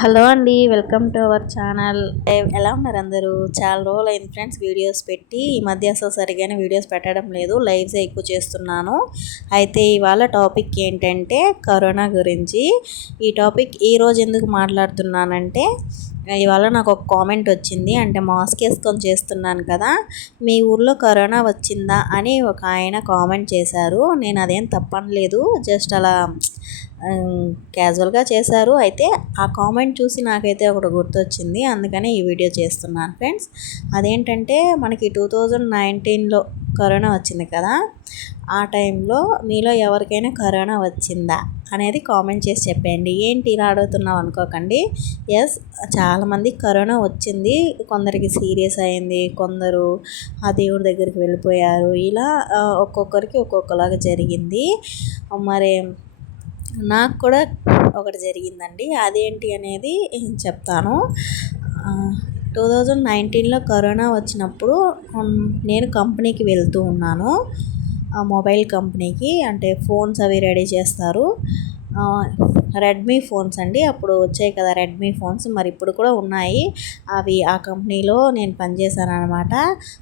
Hello అండి welcome to our channel. ఎలా ఉన్నారు అందరూ? చాలా రోజులు అయింది ఫ్రెండ్స్ వీడియోస్ పెట్టి. ఈ మధ్య అసలు సరిగానే వీడియోస్ పెట్టడం లేదు లైవ్సే ఎక్కువ చేస్తున్నాను. అయితే ఇవాళ టాపిక్ ఏంటంటే కరోనా గురించి. ఈ టాపిక్ ఈరోజు ఎందుకు మాట్లాడుతున్నానంటే ఇవాళ నాకు ఒక కామెంట్ వచ్చింది. అంటే మాస్క్ వేసుకొని చేస్తున్నాను కదా మీ ఊర్లో కరోనా వచ్చిందా అని ఒక ఆయన కామెంట్ చేశారు. నేను అదేం తప్పనలేదు జస్ట్ అలా క్యాజువల్గా చేశారు. అయితే ఆ కామెంట్ చూసి నాకైతే ఒకటి గుర్తొచ్చింది. అందుకనే ఈ వీడియో చేస్తున్నాను ఫ్రెండ్స్ అదేంటంటే మనకి టూ థౌజండ్ నైన్టీన్లో కరోనా వచ్చింది కదా? ఆ టైంలో మీలో ఎవరికైనా కరోనా వచ్చిందా అనేది కామెంట్ చేసి చెప్పండి ఏంటి ఇలా అడుగుతున్నావు అనుకోకండి. ఎస్ చాలామంది కరోనా వచ్చింది. కొందరికి సీరియస్ అయింది. కొందరు ఆ దేవుడి దగ్గరికి వెళ్ళిపోయారు. ఇలా ఒక్కొక్కరికి ఒక్కొక్కలాగా జరిగింది. మరి నాకు కూడా ఒకటి జరిగిందండి. అదేంటి అనేది చెప్తాను. టూ థౌజండ్ నైన్టీన్లో కరోనా వచ్చినప్పుడు నేను కంపెనీకి వెళ్తూ ఉన్నాను. మొబైల్ కంపెనీకి అంటే ఫోన్స్ అవి రెడీ చేస్తారు. రెడ్మీ ఫోన్స్ అండి. అప్పుడు వచ్చాయి కదా రెడ్మీ ఫోన్స్. మరి ఇప్పుడు కూడా ఉన్నాయి. అవి ఆ కంపెనీలో నేను పనిచేశాను అనమాట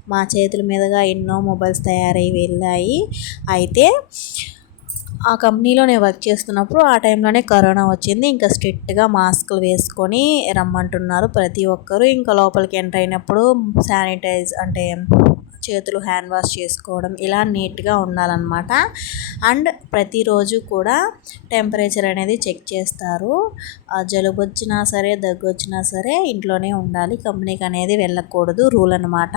మా చేతుల మీదుగా ఎన్నో మొబైల్స్ తయారై వెళ్ళాయి. అయితే ఆ కంపెనీలో నేను వర్క్ చేస్తున్నప్పుడు ఆ టైంలోనే కరోనా వచ్చింది. ఇంకా స్ట్రిక్ట్గా మాస్కులు వేసుకొని రమ్మంటున్నారు ప్రతి ఒక్కరూ. ఇంకా లోపలికి ఎంటర్ అయినప్పుడు శానిటైజ్ అంటే చేతులు హ్యాండ్ వాష్ చేసుకోవడం ఇలా నీట్గా ఉండాలన్నమాట. అండ్ ప్రతిరోజు కూడా టెంపరేచర్ అనేది చెక్ చేస్తారు. జలుబు వచ్చినా సరే దగ్గు వచ్చినా సరే ఇంట్లోనే ఉండాలి. కంపెనీకి అనేది వెళ్ళకూడదు రూల్ అనమాట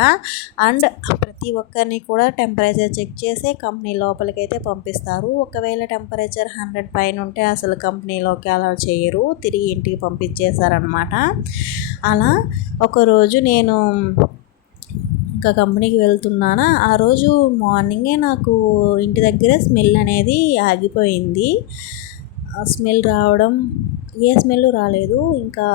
అండ్ ప్రతి ఒక్కరిని కూడా టెంపరేచర్ చెక్ చేసే కంపెనీ లోపలికి అయితే పంపిస్తారు. ఒకవేళ టెంపరేచర్ హండ్రెడ్ పైన ఉంటే అసలు కంపెనీలోకి అలా చేయరు. తిరిగి ఇంటికి పంపించేస్తారనమాట అలా ఒకరోజు నేను ఇంకా కంపెనీకి వెళ్తున్నానా? ఆ రోజు మార్నింగే నాకు ఇంటి దగ్గర స్మెల్ అనేది ఆగిపోయింది. స్మెల్ రావడం ఏ స్మెల్ రాలేదు. ఇంకా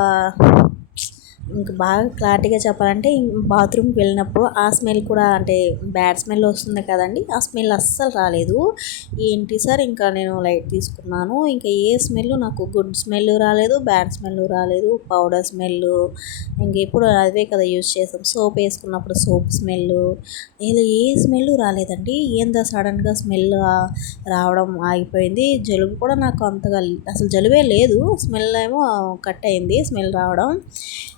ఇంకా బాగా క్లారిటీగా చెప్పాలంటే బాత్రూమ్కి వెళ్ళినప్పుడు ఆ స్మెల్ కూడా అంటే బ్యాడ్ స్మెల్ వస్తుంది కదండి. ఆ స్మెల్ అస్సలు రాలేదు. ఏంటి సార్? ఇంకా నేను లైట్ తీసుకున్నాను. ఇంకా ఏ స్మెల్? నాకు గుడ్ స్మెల్ రాలేదు బ్యాడ్ స్మెల్ రాలేదు పౌడర్ స్మెల్ ఇంకెప్పుడు అదే కదా యూజ్ చేస్తాం. సోప్ వేసుకున్నప్పుడు సోప్ స్మెల్. ఇలా ఏ స్మెల్ రాలేదండి. ఏందా సడన్గా స్మెల్ రావడం ఆగిపోయింది. జలుబు కూడా నాకు అంతగా అసలు జలుబే లేదు. స్మెల్ ఏమో కట్ అయింది స్మెల్ రావడం.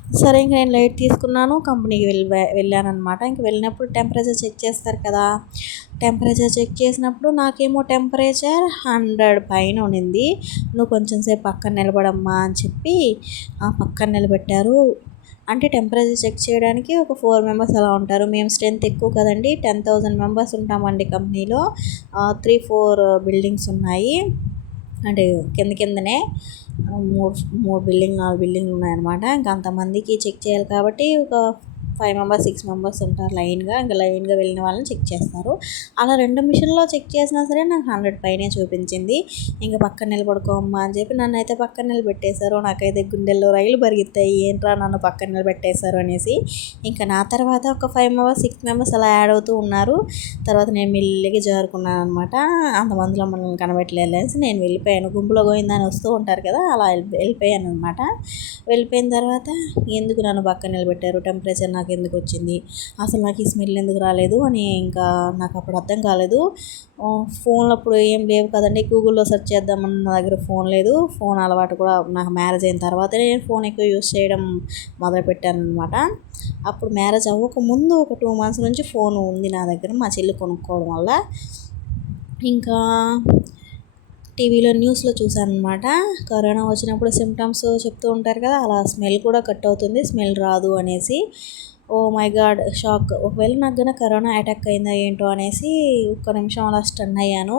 సరే ఇంక నేను లైట్ తీసుకున్నాను కంపెనీకి వెళ్ళి వెళ్ళాను అనమాట ఇంక వెళ్ళినప్పుడు టెంపరేచర్ చెక్ చేస్తారు కదా. టెంపరేచర్ చెక్ చేసినప్పుడు నాకేమో టెంపరేచర్ హండ్రెడ్ పైన ఉండింది నువ్వు కొంచెం సేపు పక్కన నిలబడమ్మా అని చెప్పి పక్కన నిలబెట్టారు. అంటే టెంపరేచర్ చెక్ చేయడానికి ఒక ఫోర్ మెంబర్స్ అలా ఉంటారు. మేము స్ట్రెంత్ ఎక్కువ కదండి. టెన్ థౌజండ్ మెంబర్స్ ఉంటామండి కంపెనీలో. త్రీ ఫోర్ బిల్డింగ్స్ ఉన్నాయి. అంటే కింద కిందనే. మూడు మూడు బిల్డింగ్ నాలుగు బిల్డింగ్లు ఉన్నాయన్నమాట. ఇంకా అంతమందికి చెక్ చేయాలి కాబట్టి ఒక ఫైవ్ మెంబర్స్ సిక్స్ మెంబర్స్ ఉంటారు లైన్గా. ఇంకా లైన్గా వెళ్ళిన వాళ్ళని చెక్ చేస్తారు. అలా రెండు మిషన్లో చెక్ చేసినా సరే నాకు హండ్రెడ్ పైనే చూపించింది. ఇంకా పక్కన నిలబడుకోమ్మా అని చెప్పి నన్ను అయితే పక్కన నిలబెట్టేశారు. నాకైతే గుండెల్లో రైలు పరిగెత్తాయి. ఏంట్రా నన్ను పక్కన నిలబెట్టేశారు అనేసి. ఇంకా నా తర్వాత ఒక ఫైవ్ మెంబర్స్ సిక్స్ మెంబర్స్ అలా యాడ్ అవుతూ ఉన్నారు. తర్వాత నేను మెల్లిగా జారుకున్నాను అనమాట అంతమందిలో మనల్ని కనబెట్టలేదు నేను వెళ్ళిపోయాను. గుంపులో పోయిందని వస్తూ ఉంటారు కదా అలా వెళ్ళిపోయాను అనమాట వెళ్ళిపోయిన తర్వాత ఎందుకు నన్ను పక్కన నిలబెట్టారు? టెంపరేచర్ నాకు నాకు ఎందుకు వచ్చింది అసలు నాకు ఈ స్మెల్ ఎందుకు రాలేదు అని ఇంకా నాకు అప్పుడు అర్థం కాలేదు. ఫోన్లో అప్పుడు ఏం లేవు కదండి. గూగుల్లో సెర్చ్ చేద్దామని నా దగ్గర ఫోన్ లేదు. ఫోన్ అలవాటు కూడా నాకు మ్యారేజ్ అయిన తర్వాతనే నేను ఫోన్ ఎక్కువ యూస్ చేయడం మొదలుపెట్టాను అనమాట అప్పుడు మ్యారేజ్ అవ్వక ముందు ఒక టూ మంత్స్ నుంచి ఫోన్ ఉంది నా దగ్గర మా చెల్లి కొనుక్కోవడం వల్ల. ఇంకా టీవీలో న్యూస్లో చూసాను అనమాట కరోనా వచ్చినప్పుడు సిమ్టమ్స్ చెప్తూ ఉంటారు కదా అలా స్మెల్ కూడా కట్ అవుతుంది స్మెల్ రాదు అనేసి. Oh my god shock. ఒకవేళ నాకు కనుక కరోనా అటాక్ అయిందా ఏంటో అనేసి ఒక్క నిమిషం అలా స్టన్ అయ్యాను.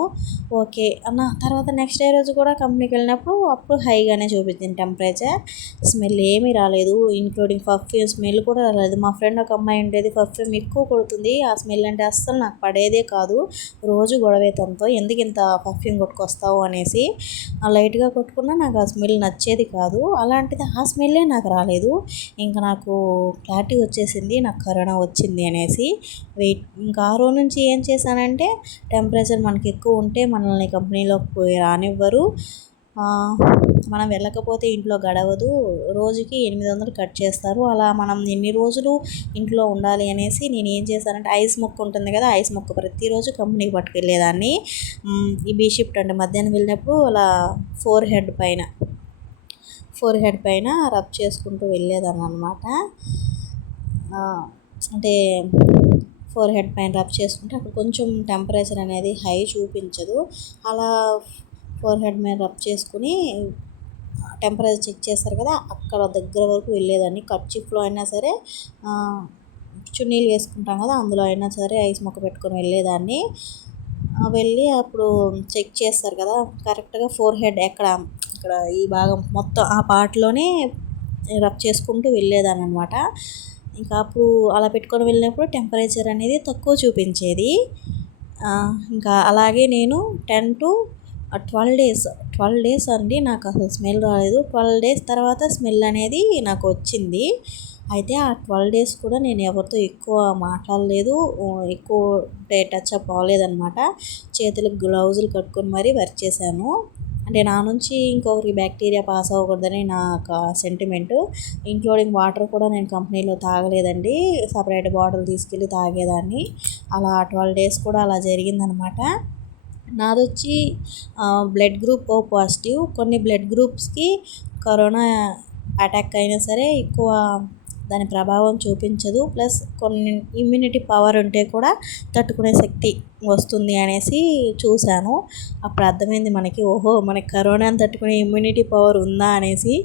ఓకే అన్న తర్వాత నెక్స్ట్ డే రోజు కూడా కంపెనీకి వెళ్ళినప్పుడు అప్పుడు హైగానే చూపించింది టెంపరేచర్. స్మెల్ ఏమీ రాలేదు ఇంక్లూడింగ్ పర్ఫ్యూమ్ స్మెల్ కూడా రాలేదు. మా ఫ్రెండ్ ఒక అమ్మాయి ఉండేది పర్ఫ్యూమ్ ఎక్కువ కొడుతుంది. ఆ స్మెల్ అంటే అస్సలు నాకు పడేదే కాదు. రోజు గొడవే తనతో ఎందుకు ఇంత పర్ఫ్యూమ్ కొట్టుకొస్తావు? అనేసి. లైట్గా కొట్టుకున్నా నాకు ఆ స్మెల్ నచ్చేది కాదు. అలాంటిది ఆ స్మెల్లే నాకు రాలేదు. ఇంకా నాకు క్లారిటీ వచ్చేసి తెలిసింది నాకు కరోనా వచ్చింది అనేసి. వెయిట్ ఇంకా ఆ రోజు నుంచి ఏం చేశానంటే టెంపరేచర్ మనకి ఎక్కువ ఉంటే మనల్ని కంపెనీలోకి పోయి రానివ్వరు. మనం వెళ్ళకపోతే ఇంట్లో గడవదు. రోజుకి ఎనిమిది వందలు కట్ చేస్తారు. అలా మనం ఎన్ని రోజులు ఇంట్లో ఉండాలి అనేసి నేను ఏం చేశానంటే ఐస్ మొక్క ఉంటుంది కదా ఐస్ మొక్క ప్రతిరోజు కంపెనీకి పట్టుకెళ్ళేదాన్ని. ఈ బీ షిఫ్ట్ అంటే మధ్యాహ్నం వెళ్ళినప్పుడు అలా ఫోర్ హెడ్ పైన ఫోర్ హెడ్ పైన రబ్ చేసుకుంటూ వెళ్ళేదాన్ని అనమాట అంటే ఫోర్ హెడ్ పైన రబ్ చేసుకుంటే అక్కడ కొంచెం టెంపరేచర్ అనేది హై చూపించదు. అలా ఫోర్ హెడ్ మీద రబ్ చేసుకుని టెంపరేచర్ చెక్ చేస్తారు కదా అక్కడ దగ్గర వరకు వెళ్ళేదాన్ని. కర్చీఫ్లో అయినా సరే చున్నీలు వేసుకుంటాం కదా అందులో అయినా సరే ఐస్ మొక్క పెట్టుకొని వెళ్ళేదాన్ని. వెళ్ళి అప్పుడు చెక్ చేస్తారు కదా కరెక్ట్గా ఫోర్ హెడ్ ఎక్కడ ఇక్కడ ఈ భాగం మొత్తం ఆ పార్ట్లోనే రబ్ చేసుకుంటూ వెళ్ళేదాన్ని అనమాట ఇంకా అప్పుడు అలా పెట్టుకొని వెళ్ళినప్పుడు టెంపరేచర్ అనేది తక్కువ చూపించేది. ఇంకా అలాగే నేను ten to twelve days twelve days అండి నాకు అసలు స్మెల్ రాలేదు. ట్వెల్వ్ డేస్ తర్వాత స్మెల్ అనేది నాకు వచ్చింది. అయితే ఆ ట్వెల్వ్ డేస్ కూడా నేను ఎవరితో ఎక్కువ మాట్లాడలేదు. ఎక్కువ టచ్ అప్ అవ్వలేదన్నమాట. చేతులకు గ్లౌజులు కట్టుకొని మరీ వర్క్ చేశాను. అంటే నా నుంచి ఇంకొకరి బ్యాక్టీరియా పాస్ అవ్వకూడదని నా సెంటిమెంట్ సెంటిమెంటు ఇంక్లూడింగ్ వాటర్ కూడా నేను కంపెనీలో తాగలేదండి. సపరేట్ బాటిల్ తీసుకెళ్ళి తాగేదాన్ని. అలా ట్వెల్వ్ డేస్ కూడా అలా జరిగిందనమాట. నాదొచ్చి బ్లడ్ గ్రూప్ ఓ పాజిటివ్ కొన్ని బ్లడ్ గ్రూప్స్కి కరోనా అటాక్ అయినా సరే ఎక్కువ దాని ప్రభావం చూపించదు. ప్లస్ కొన్ని ఇమ్యూనిటీ పవర్ ఉంటే కూడా తట్టుకునే శక్తి వస్తుంది అనేసి చూశాను. అప్పుడు అర్థమైంది మనకి ఓహో మనకి కరోనాని తట్టుకునే ఇమ్యూనిటీ పవర్ ఉందా అనేసి.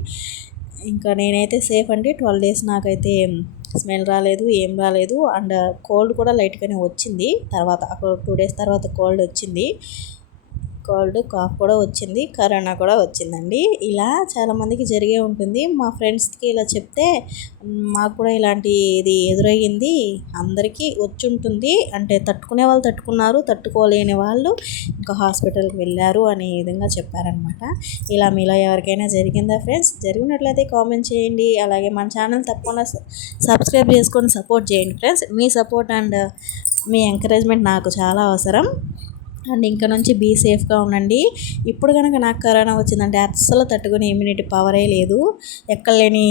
ఇంకా నేనైతే సేఫ్ అండి. ట్వెల్వ్ డేస్ నాకైతే స్మెల్ రాలేదు ఏం రాలేదు. అండ్ కోల్డ్ కూడా లైట్గానే వచ్చింది. తర్వాత అక్కడ టూ డేస్ తర్వాత కోల్డ్ వచ్చింది. కోల్డ్ కాఫ్ కూడా వచ్చింది కరోనా కూడా వచ్చిందండి. ఇలా చాలామందికి జరిగే ఉంటుంది. మా ఫ్రెండ్స్కి ఇలా చెప్తే మాకు కూడా ఇలాంటి ఇది ఎదురయ్యింది అందరికీ వచ్చి ఉంటుంది అంటే తట్టుకునే వాళ్ళు తట్టుకున్నారు తట్టుకోలేని వాళ్ళు ఇంకా హాస్పిటల్కి వెళ్ళారు అనే విధంగా చెప్పారనమాట ఇలా మీలో ఎవరికైనా జరిగిందా ఫ్రెండ్స్? జరిగినట్లయితే కామెంట్ చేయండి. అలాగే మన ఛానల్ తప్పకుండా సబ్స్క్రైబ్ చేసుకొని సపోర్ట్ చేయండి ఫ్రెండ్స్. మీ సపోర్ట్ అండ్ మీ ఎంకరేజ్మెంట్ నాకు చాలా అవసరం. అండ్ ఇంకా నుంచి బీ సేఫ్గా ఉండండి. ఇప్పుడు కనుక నాకు కరోనా వచ్చిందంటే అస్సలు తట్టుకునే ఇమ్యూనిటీ పవరే లేదు. ఎక్కలేని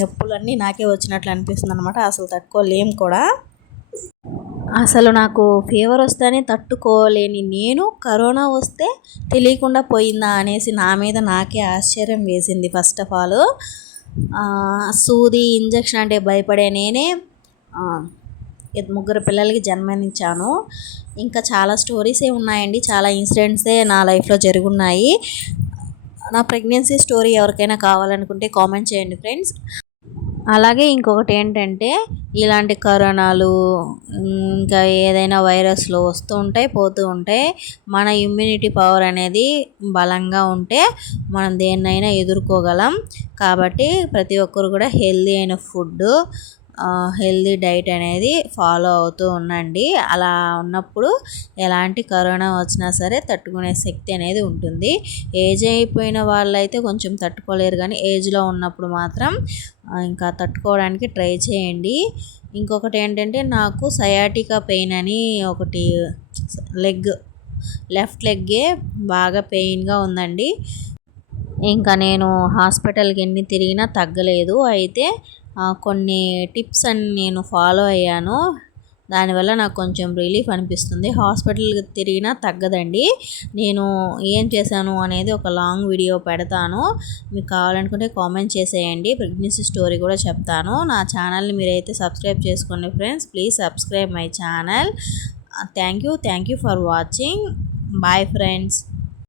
నొప్పులన్నీ నాకే వచ్చినట్లు అనిపిస్తుంది అనమాట అసలు తట్టుకోలేం కూడా. అసలు నాకు ఫీవర్ వస్తేనే తట్టుకోలేని నేను కరోనా వస్తే తెలియకుండా పోయిందా అనేసి నా మీద నాకే ఆశ్చర్యం వేసింది ఫస్ట్ ఆఫ్ ఆల్. సూది ఇంజక్షన్ అంటే భయపడే నేనే ముగ్గురు పిల్లలకి జన్మనిచ్చాను. ఇంకా చాలా స్టోరీసే ఉన్నాయండి. చాలా ఇన్సిడెంట్సే నా లైఫ్లో జరుగున్నాయి. నా ప్రెగ్నెన్సీ స్టోరీ ఎవరికైనా కావాలనుకుంటే కామెంట్ చేయండి ఫ్రెండ్స్. అలాగే ఇంకొకటి ఏంటంటే ఇలాంటి కరోనాలు ఇంకా ఏదైనా వైరస్లు వస్తూ ఉంటాయి పోతూ ఉంటాయి. మన ఇమ్యూనిటీ పవర్ అనేది బలంగా ఉంటే మనం దేన్నైనా ఎదుర్కోగలం. కాబట్టి ప్రతి ఒక్కరు కూడా హెల్దీ అయిన ఫుడ్ హెల్దీ డైట్ అనేది ఫాలో అవుతూ ఉండండి. అలా ఉన్నప్పుడు ఎలాంటి కరోనా వచ్చినా సరే తట్టుకునే శక్తి అనేది ఉంటుంది. ఏజ్ అయిపోయిన వాళ్ళైతే కొంచెం తట్టుకోలేరు కానీ ఏజ్లో ఉన్నప్పుడు మాత్రం ఇంకా తట్టుకోవడానికి ట్రై చేయండి. ఇంకొకటి ఏంటంటే నాకు సయాటికా పెయిన్ అని ఒకటి లెగ్ లెఫ్ట్ లెగ్గే బాగా పెయిన్గా ఉందండి. ఇంకా నేను హాస్పిటల్కి ఎన్ని తిరిగినా తగ్గలేదు. అయితే కొన్ని టిప్స్ అని నేను ఫాలో అయ్యాను. దానివల్ల నాకు కొంచెం రిలీఫ్ అనిపిస్తుంది. హాస్పిటల్కి తిరిగినా తగ్గదండి. నేను ఏం చేశాను అనేది ఒక లాంగ్ వీడియో పెడతాను. మీకు కావాలనుకుంటే కామెంట్ చేసేయండి. ప్రెగ్నెన్సీ స్టోరీ కూడా చెప్తాను. నా ఛానల్ని మీరైతే సబ్స్క్రైబ్ చేసుకోండి friends. Please subscribe my channel. Thank you. Thank you for watching. Bye friends.